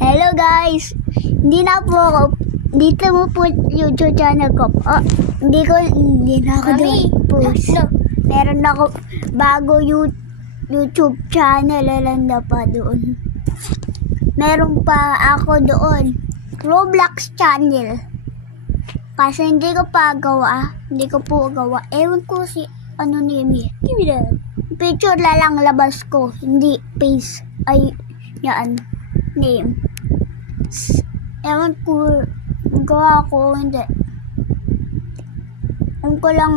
Hello guys! Hindi na po ako, dito mo po YouTube channel ko. Oh, hindi na ako doon post. No. Meron ako bago YouTube channel, lalanda pa doon. Meron pa ako doon, Roblox channel. Kasi hindi ko pa gawa, hindi ko po gawa. Ewan ko si ano name eh. Give me that. Picture na lang labas ko, hindi face. Ay, yan, name. Ewan ko, gawa ko, hindi. Ewan ko lang,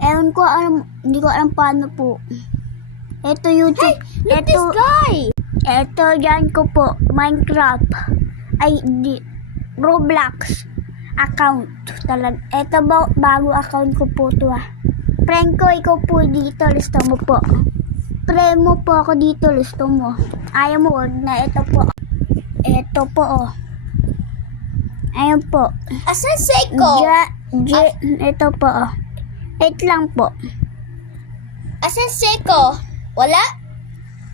ewan ko, hindi ko alam paano po. Ito YouTube, Look this guy! ito yan ko po, Minecraft. Ay, di, Roblox account talaga. Ito bago account ko po to ah. Friend ko, ikaw po dito, listo mo po. Friend mo po ako dito, listo mo. Ayaw mo, wag na. Ito po. Ito po, oh. Ayan po. Asan Seiko? Ito po, oh. Wait lang po. Asan Seiko? Wala?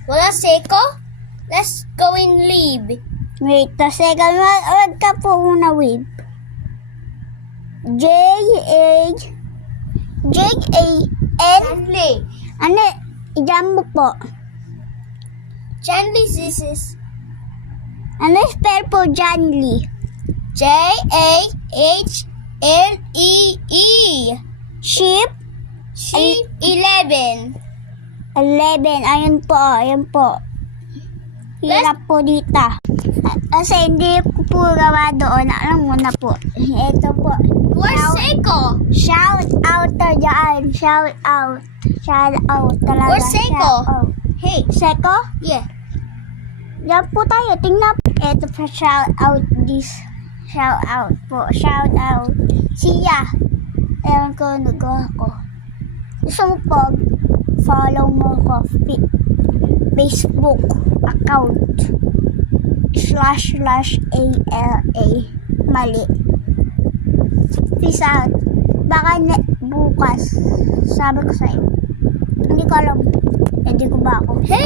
Wala Seiko? Let's go and leave. Wait a second. Wag ka po muna, wait. J-A-N. Chanley. Ano? Diyan mo po. Chanley, this is Ano spell po, Janly? J-A-H-L-E-E. Sheep? Sheep 11. 11. Ayun po, ayun po. Hirap po dito. Kasi hindi ko po gawa doon. Alam mo na po. Ito po. Where's Seiko? Shout out to dyan. Shout out. Shout out talaga. Where's Seiko? Shout out. Hey. Seiko? Yeah. Diyan po tayo. Tingnan po. Ito po, shout out this. Shout out po. Shout out. Siya. Ewan ko, nagawa ko. Gusto mo po, follow mo ko. Facebook account. //ALA. Mali. Peace out. Baka bukas. Sabi ko sa'yo. Hindi ko alam. Hindi ko ba ako. Hey!